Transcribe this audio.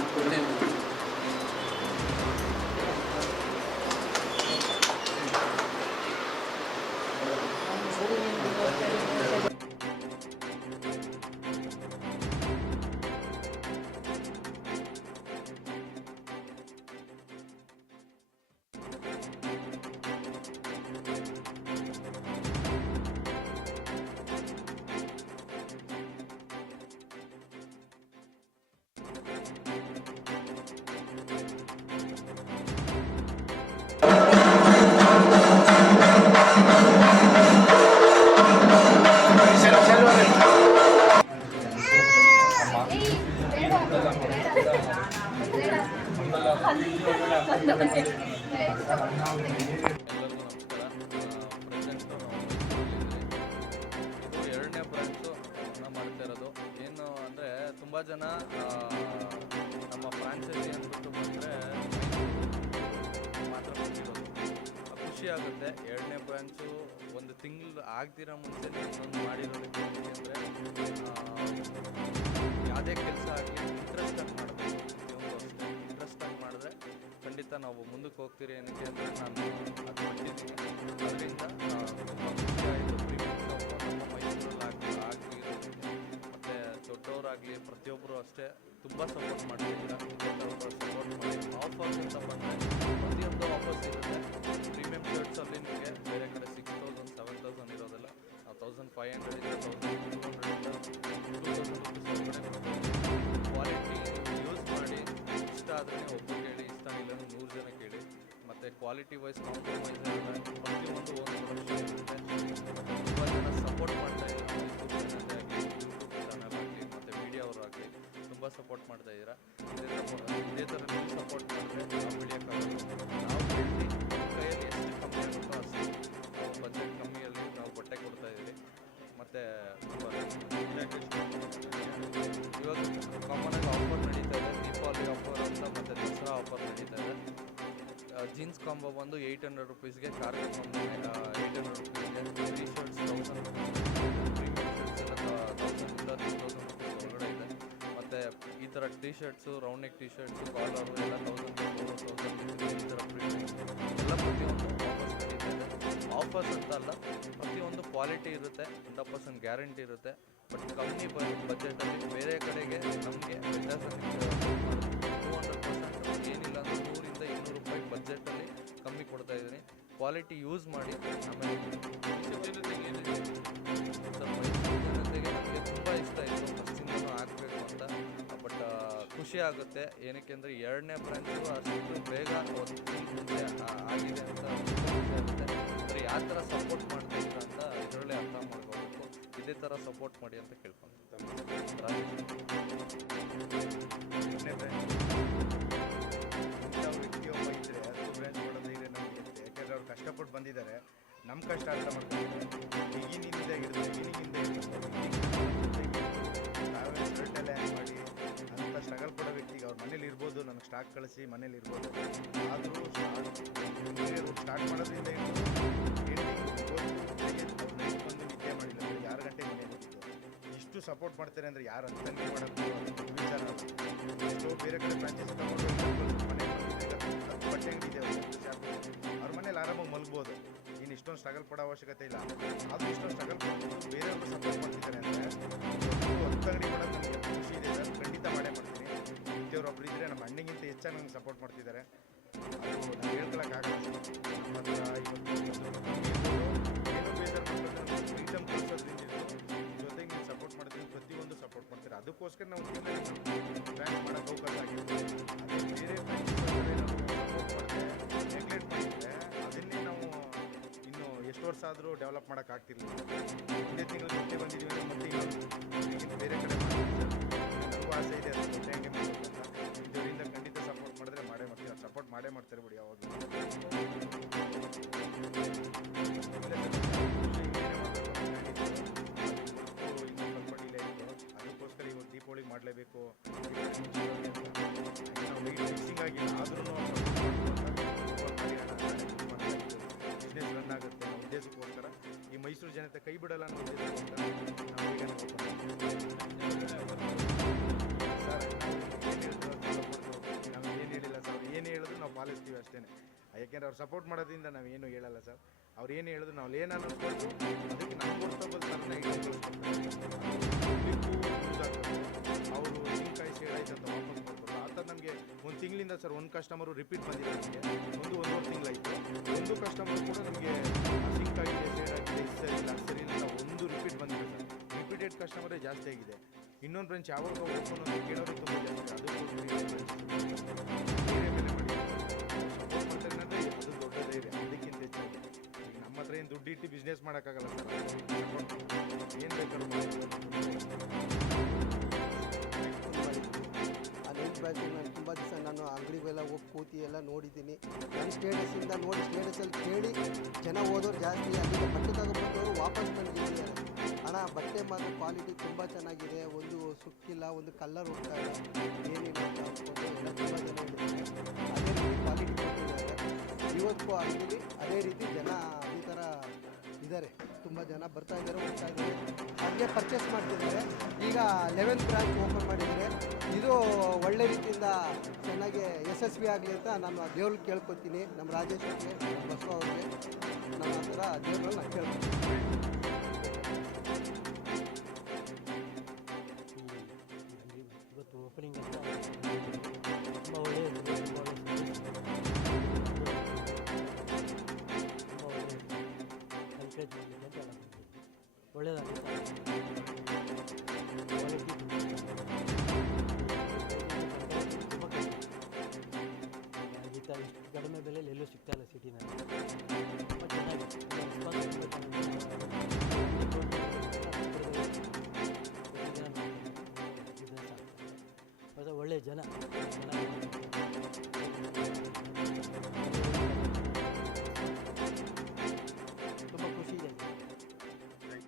ಮತ್ತು ಎರಡನೇ ಬ್ರಾಂಚು ಮಾಡ್ತಾ ಇರೋದು. ಏನು ಅಂದರೆ ತುಂಬ ಜನ ನಮ್ಮ ಫ್ರಾಂಚೈಸಿ ಅಂದ್ಬಿಟ್ಟು ಬಂದರೆ ಮಾತ್ರ ಕೊಟ್ಟಿರೋದು. ಖುಷಿ ಆಗುತ್ತೆ. ಎರಡನೇ ಬ್ರಾಂಚು ಒಂದು ತಿಂಗಳು ಆಗ್ದಿರೋ ಮುಂಚೆ ಇನ್ನೊಂದು ಮಾಡಿರೋದಕ್ಕೆ ಅಂದರೆ ಯಾವುದೇ ಕೆಲಸ ಆಗಲಿ ಇಂಟ್ರೆಸ್ಟಾಗಿ ಮಾಡಬೇಕು. ಪ್ರತಿಯೊಂದು ಅಷ್ಟೇ ಇಂಟ್ರೆಸ್ಟಾಗಿ ಮಾಡಿದ್ರೆ ಖಂಡಿತ ನಾವು ಮುಂದಕ್ಕೆ ಹೋಗ್ತೀರಿ. ಏನಕ್ಕೆ ಅಂದರೆ ನಾನು ಅದು ಕೊಟ್ಟಿದ್ದೀನಿ. ಅದರಿಂದ ತುಂಬ ಖುಷಿ ಆಯಿತು. ಪ್ರೀಮಿಯಂ ಶಾಪು ನಮ್ಮ ಮೈಸೂರಲ್ಲಿ ಆಗಿರೋದಕ್ಕೆ ಮತ್ತು ದೊಡ್ಡವರಾಗಲಿ ಪ್ರತಿಯೊಬ್ಬರು ಅಷ್ಟೇ ತುಂಬ ಸಪೋರ್ಟ್ ಮಾಡ್ತಿದ್ದೀರ. ಸಪೋರ್ಟ್ ಮಾಡಿ ಆಫರ್ಸ್ ಅಂತ ಬಂದರೆ ಪ್ರತಿಯೊಂದು ಆಫರ್ಸ್ ಇರುತ್ತೆ. ಪ್ರೀಮಿಯಂ ಶರ್ಟ್ಸಲ್ಲಿ ನಿಮಗೆ ಬೇರೆ ಕಡೆ 6000 7000 ಇರೋದೆಲ್ಲ ನಾವು 1500 ಕ್ವಾಲಿಟಿ ಯೂಸ್ ಮಾಡಿ ಇಷ್ಟ ಆದರೆ ಒಬ್ಬರು ಕೇಳಿ, ಇಷ್ಟ ಇಲ್ಲ 100 ಜನ ಕೇಳಿ. ಮತ್ತು ಕ್ವಾಲಿಟಿ ವೈಸ್ ಕಾಂಪ್ರಮೈಸ್ ಇರುತ್ತೆ. ಪ್ರತಿಯೊಂದು ಒಂದು ಪ್ರೊಡಕ್ಷನ್ ಇರುತ್ತೆ. ತುಂಬ ಜನ ಸಪೋರ್ಟ್ ಮಾಡ್ತಾ ಇದ್ದಾರೆ. ಮೈಸೂರು ಜನತೆ ಆಗಲಿ, ಯೂಟ್ಯೂಬ್ ಚಾನಲ್ ಆಗಲಿ ಮತ್ತು ಮೀಡಿಯಾವರಾಗಲಿ ತುಂಬ ಸಪೋರ್ಟ್ ಮಾಡ್ತಾ ಇದ್ದೀರಾ. ಇದೇ ಥರ ನೀವು ಸಪೋರ್ಟ್ ಮಾಡಿದ್ರೆ ನಾವು ಬೆಳೆಯೋಕ್ಕಾಗೋದು. ನಾವು ಬೆಳೆದು ನಮ್ಮ ಕೈಯಲ್ಲಿ ಎಷ್ಟು ಕಮ್ಮಿ ಆಗುತ್ತೋ ಅಷ್ಟು ನಾವು ಬಜೆಟ್ ಕಮ್ಮಿಯಲ್ಲಿ ನಾವು ಬಟ್ಟೆ ಕೊಡ್ತಾ ಇದ್ದೀವಿ. ಮತ್ತು ಇವಾಗ ಕಾಮನಾಗಿ ಆಫರ್ ನಡೀತಾ ಇದೆ. ದೀಪಾವಳಿ ಆಫರ್ ಅಂತ ಮತ್ತು ದಸರಾ ಆಫರ್ ನಡೀತಾ ಇದೆ. ಜೀನ್ಸ್ ಕಾಂಬೋ ಬಂದು 800 ರುಪೀಸ್ಗೆ, ಕಾರ್ಗೋ ಕಾಂಬೋ 800 ರುಪೀಸ್ಗೆ, T shirts 1000 rupees, premium shirts ಎಲ್ಲ 1000 2000 ರುಪೀಸ್ ಒಳಗಡೆ ಇದೆ. ಮತ್ತು ಈ ಥರ T shirts, round neck T shirts, collar ಎಲ್ಲ 1000 ಈ ಥರ ಪ್ರೀಮಿಯಂ ಎಲ್ಲ ಪ್ರತಿಯೊಂದು ಆಫರ್ಸ್ ನಡೀತಾ ಇದೆ. ಆಫರ್ಸ್ ಅಂತ ಅಲ್ಲ, ಪ್ರತಿಯೊಂದು ಕ್ವಾಲಿಟಿ ಇರುತ್ತೆ, 100% ಗ್ಯಾರಂಟಿ ಇರುತ್ತೆ. ಬಟ್ ಕಮ್ಮಿ ಬಜೆಟಲ್ಲಿ ಬೇರೆ ಕಡೆಗೆ ನಮಗೆ ವ್ಯತ್ಯಾಸ 200% ಏನಿಲ್ಲ ಅಂದರೆ 100 ಇಂದ 200 ರೂಪಾಯಿ ಬಜೆಟಲ್ಲಿ ಕಮ್ಮಿ ಕೊಡ್ತಾ ಇದ್ದೀನಿ. ಕ್ವಾಲಿಟಿ ಯೂಸ್ ಮಾಡಿ. ಆಮೇಲೆ ಜನತೆಗೆ ನನಗೆ ತುಂಬ ಇಷ್ಟ ಇತ್ತು, ಫಸ್ಟಿಂದನೂ ಆಗಬೇಕು ಅಂತ. ಬಟ್ ಖುಷಿ ಆಗುತ್ತೆ. ಏನಕ್ಕೆ ಅಂದರೆ ಎರಡನೇ ಬ್ರಾಂಚು ಅಷ್ಟು ಬೇಗ ಒಂದು ಮುಂಚೆ ಆಗಿದೆ ಅಂತ ಖುಷಿ ಆಗುತ್ತೆ. ಅಂದರೆ ಯಾವ ಥರ ಸಪೋರ್ಟ್ ಮಾಡ್ತಾ ಇದ್ದೀರ ಅಂತ ಇದರಲ್ಲೇ ಅರ್ಥ ಮಾಡ್ಕೋಬೇಕು. ಇದೇ ಥರ ಸಪೋರ್ಟ್ ಮಾಡಿ ಅಂತ ಕೇಳ್ಕೊಂಡು ವ್ಯಕ್ತಿಯೊಬ್ಬ ಇದ್ದರೆ 10 ಬ್ರಾಂಚ್ ಮಾಡೋದು ಇದೆ ನಮಗೆ. ಯಾಕೆಂದರೆ ಅವ್ರು ಕಷ್ಟಪಟ್ಟು ಬಂದಿದ್ದಾರೆ. ನಮ್ಮ ಕಷ್ಟ ಅರ್ಥ ಮಾಡ್ಕೊಂಡಿದ್ದಾರೆ. ಬಿಗಿನಿಂದ ಹಿಡಿದು ನಾವೇ ಶರ್ಟೆಲ್ಲ ಹ್ಯಾಂಗ್ ಮಾಡಿ ಅಂತ ಸ್ಟ್ರಗಲ್ ಕೊಡೋ ವ್ಯಕ್ತಿಗೆ ಅವ್ರ ಮನೇಲಿ ಇರ್ಬೋದು, ನನಗೆ ಸ್ಟಾಕ್ ಕಳಿಸಿ ಮನೇಲಿ ಇರ್ಬೋದು. ಆದರೂ ಸ್ಟಾರ್ಟ್ ಮಾಡೋದ್ರಿಂದ ಹಿಡಿದು ಎಂಡಿಂಗ್ ಬಂದು ನಿದ್ದೆ ಮಾಡಿಲ್ಲ. 6 ಗಂಟೆ ಮನೆಗೆ ಹೋಗಿದ್ದು. ಇಷ್ಟು ಸಪೋರ್ಟ್ ಮಾಡ್ತಾರೆ ಅಂದರೆ ಯಾರು ಅಂತಂಗೆ ಮಾಡೋದು ವಿಚಾರ ಅಲ್ಲ. ಎಷ್ಟೋ ಬೇರೆ ಕಡೆ ಫ್ರಾಂಚೈಸಿ ತಗೊಂಡು ಮನೆ ಬಟ್ಟೆ ಅಂಗಡಿ ಇದೆ, ಅವ್ರ ಮನೇಲಿ ಆರಾಮಾಗಿ ಮಲಗ್ಬೋದು. ಇನ್ನು ಇಷ್ಟೊಂದು ಸ್ಟ್ರಗಲ್ ಪಡೋ ಅವಶ್ಯಕತೆ ಇಲ್ಲ. ಆದರೂ ಇಷ್ಟೊಂದು ಸ್ಟ್ರಗಲ್ ಪಡ್ಕೊಂಡು ಬೇರೆಯವ್ರಿಗೆ ಸಪೋರ್ಟ್ ಮಾಡ್ತಿದ್ದಾರೆ ಅಂದರೆ 10 ಅಂಗಡಿ ಮಾಡೋದು ನನಗೆ ಖುಷಿ ಇದೆ ಸರ್. ಖಂಡಿತ ಮಾಡೇ ಮಾಡ್ತೀನಿ. ಇಂಥವ್ರೊಬ್ರು ಇದ್ದರೆ ನಮ್ಮ ಅಣ್ಣಗಿಂತ ಹೆಚ್ಚಾಗಿ ನನಗೆ ಸಪೋರ್ಟ್ ಮಾಡ್ತಿದ್ದಾರೆ. ಅದು ನಾನು ಹೇಳ್ಕೊಳಕ್ಕಾಗಲ್ಲ. ನಮ್ಮ ಹತ್ರ ಇವತ್ತು ಏನೋ ಬೇಜಾರು ಮಾಡ್ಕೊಂಡು ಫ್ರೀಡಮ್ ಕಳಿಸೋದ್ರಿಂದ ಜೊತೆಗೆ ನೀವು ಸಪೋರ್ಟ್ ಮಾಡೋದ್ರಿಂದ ಪ್ರತಿಯೊಂದು ಸಪೋರ್ಟ್ ಮಾಡ್ತಾರೆ. ಅದಕ್ಕೋಸ್ಕರ ನಾವು ಬ್ರ್ಯಾಂಚ್ ಮಾಡೋಕ್ಕೆ ಅವಕಾಶ ಆಗಿದೆ. ಅದೇ ಬೇರೆ ಸಪೋರ್ಟ್ ಮಾಡಿದ್ರೆ ನೆಗ್ಲೆಕ್ಟ್ ಮಾಡಿದರೆ ಅದನ್ನೇ ನಾವು ಇನ್ನೂ ಎಷ್ಟು ವರ್ಷ ಆದರೂ ಡೆವಲಪ್ ಮಾಡೋಕ್ಕಾಗ್ತಿರ್ಲಿಲ್ಲ. ಒಂದೇ ತಿಂಗಳು ಮತ್ತೆ ಬಂದಿದ್ದೀವಿ ಮತ್ತೆ ಇನ್ನೊಂದು ಬೇರೆ ಕಡೆ ನನಗೂ ಆಸೆ ಇದೆ. ಅದು ಮತ್ತೆ ಹೆಂಗೆ ಮಾಡಬೇಕು ಅಂತ ಇದರಿಂದ ಖಂಡಿತ ಸಪೋರ್ಟ್ ಮಾಡಿದ್ರೆ ಮಾಡೇ ಮಾಡ್ತೀವಿ. ಸಪೋರ್ಟ್ ಮಾಡೇ ಮಾಡ್ತಾರೆ ಬಿಡಿ ಯಾವಾಗಲೂ. ಅದಕ್ಕೋಸ್ಕರ ಇವಾಗ ದೀಪಾವಳಿಗೆ ಮಾಡಲೇಬೇಕು ಫಿಕ್ಸಿಂಗ್ ಆಗಿಲ್ಲ. ಆದ್ರೂ ಬಿಸ್ನೆಸ್ ರನ್ ಆಗುತ್ತೆ ಅನ್ನೋ ಉದ್ದೇಶಕ್ಕೋಸ್ಕರ ಈ ಮೈಸೂರು ಜನತೆ ಕೈ ಬಿಡಲ್ಲ ಅನ್ನೋ ಉದ್ದೇಶಕ್ಕೋಸ್ಕರ ನಾವು ಈಗ ಸರ್ ಏನು ಹೇಳ್ತೀರೋ ಅಷ್ಟೇ. ಯಾಕೆಂದರೆ ಅವ್ರು ಸಪೋರ್ಟ್ ಮಾಡೋದ್ರಿಂದ ನಾವೇನು ಹೇಳಲ್ಲ ಸರ್. ಅವ್ರು ಏನು ಹೇಳಿದ್ರು ನಾವು ಏನು ಅನ್ನಿಸ್ಕೊಂಡು ಅದಕ್ಕೆ ನಮ್ಮ ವರ್ತಬಲ್ ಥರನೇ ಅವರು ಸಿಂಕಾಯಿ ಸೇಡ್ ಆಯ್ತು ಅಂತ ವಾಪಸ್ ಬರ್ಬೋದು. ಆ ಥರ ನಮಗೆ ಒಂದು ತಿಂಗಳಿಂದ ಸರ್ ಒಂದು ಕಸ್ಟಮರು ರಿಪೀಟ್ ಬಂದಿದೆ. ನಮಗೆ ಒಂದೂವರೆ ತಿಂಗಳಾಯಿತು. ಒಂದು ಕಸ್ಟಮರ್ ಕೂಡ ನಮಗೆ ಸಿಂಕ್ ಆಗಿದೆ, ಸೇಡ್ ಆಗಿದೆ, ಸರಿ ಇಲ್ಲ ಸರಿ ಇಲ್ಲ ಒಂದು ರಿಪೀಟ್ ಬಂದಿದೆ ಸರ್. ರಿಪೀಟೆಡ್ ಕಸ್ಟಮರೇ ಜಾಸ್ತಿ ಆಗಿದೆ. ಇನ್ನೊಂದು ಬ್ರಾಂಚ್ ಯಾವಾಗ ಓಪನ್ ಅಂತ ಕೇಳೋರು ತುಂಬ ಜಾಸ್ತಿ. ಅದಕ್ಕೋಸ್ಕರ ಬೇರೆ ಬೇರೆ ಮಾಡಿ ಸಪೋರ್ಟ್ ಮಾಡ್ತಾರೆ ಅಂದರೆ ಅದು ದೊಡ್ಡ ಧೈರ್ಯ. ಅದಕ್ಕಿಂತ ಹೆಚ್ಚಾಗಿ ಈಗ ನಮ್ಮ ಹತ್ರ ಏನು ದುಡ್ಡು ಇಟ್ಟು ಬಿಸ್ನೆಸ್ ಮಾಡೋಕ್ಕಾಗಲ್ಲ ಸರ್. ಸಪೋರ್ಟ್ ಏನು ಬೇಕಾದ್ರೂ ಆ ನೈಟ್ ಬ್ಯಾಚಿಗೆ ನಾನು ತುಂಬ ದಿವಸ ನಾನು ಅಂಗಡಿಗೆಲ್ಲ ಹೋಗಿ ಕೂತಿ ಎಲ್ಲ ನೋಡಿದ್ದೀನಿ. ನನ್ನ ಸ್ಟೇಟಸಿಂದ ನೋಡಿ ಸ್ಟೇಟಸಲ್ಲಿ ಕೇಳಿ ಜನ ಓದೋರು ಜಾಸ್ತಿ. ಅಲ್ಲಿಗೆ ಬಟ್ಟೆ ತಗೊಬಂದವರು ವಾಪಸ್ ನನಗೆ ಹೇಳಿದ್ದಾರೆ, ಅಣ್ಣ ಬಟ್ಟೆ ಮಾತ್ರ ಕ್ವಾಲಿಟಿ ತುಂಬ ಚೆನ್ನಾಗಿದೆ, ಒಂದು ಸುಕ್ಕಿಲ್ಲ, ಒಂದು ಕಲ್ಲರ್ ಹೋಗ್ತಾ ಇಲ್ಲ, ಏನಿಲ್ಲ ಅಂತ ಅಂದ್ಕೊಂಡು ಎಲ್ಲ ತುಂಬ ಜನ ಹೇಳಿದ್ದಾರೆ. ಅದೇ ರೀತಿ ಕ್ವಾಲಿಟಿ ಕೊಟ್ಟಿದ್ದಾರೆ. ಇವತ್ತು ಅಂಗಡಿಲಿ ಅದೇ ರೀತಿ ಜನ ಈ ಥರ ಇದ್ದಾರೆ. ತುಂಬ ಜನ ಬರ್ತಾ ಇದ್ದಾರೆ, ಹೋಗ್ತಾ ಇದ್ದಾರೆ, ಹಾಗೆ ಪರ್ಚೇಸ್ ಮಾಡ್ತಿದ್ದಾರೆ. ಈಗ 11th ಬ್ರಾಂಚ್ ಓಪನ್ ಮಾಡಿದ್ದಾರೆ. ಇದು ಒಳ್ಳೆ ರೀತಿಯಿಂದ ಚೆನ್ನಾಗಿ ಯಶಸ್ವಿ ಆಗಲಿ ಅಂತ ನಾನು ದೇವ್ರಿಗೆ ಕೇಳ್ಕೊತೀನಿ. ನಮ್ಮ ರಾಜೇಶ್ ಅವ್ರಿಗೆ, ನಮ್ಮ ಬಸವ ಅವ್ರಿಗೆ, ನನ್ನ ಹತ್ರ ದೇವ್ರಲ್ಲಿ ನಾನು ಕೇಳ್ಕೊತೀನಿ. ಇವತ್ತು ಓಪನಿಂಗ್ ಅಂತ ತುಂಬ ಒಳ್ಳೆಯದು, ತುಂಬ ಒಳ್ಳೆಯದು ಎನ್ಕರೇಜ್ ಮಾಡಲಿಕ್ಕೆ ಅಂತ ಹೇಳಬಹುದು. ಒಳ್ಳೆಯದಾಗುತ್ತೆ. ಕ್ವಾಲಿಟಿ ತುಂಬ ಕಡಿಮೆ. ಈ ಥರ ಇಷ್ಟು ಕಡಿಮೆ ಬೆಲೆಯಲ್ಲಿ ಎಲ್ಲೂ ಸಿಗ್ತಾ ಇಲ್ಲ ಸಿಟಿನಲ್ಲಿ. ತುಂಬ ಚೆನ್ನಾಗಿ ರೆಸ್ಪಾನ್ಸ್ ತುಂಬ ಬಿಸ್ನೆಸ್ ಆಗ್ತದೆ. ಒಳ್ಳೆಯ ಜನ ಚೆನ್ನಾಗಿ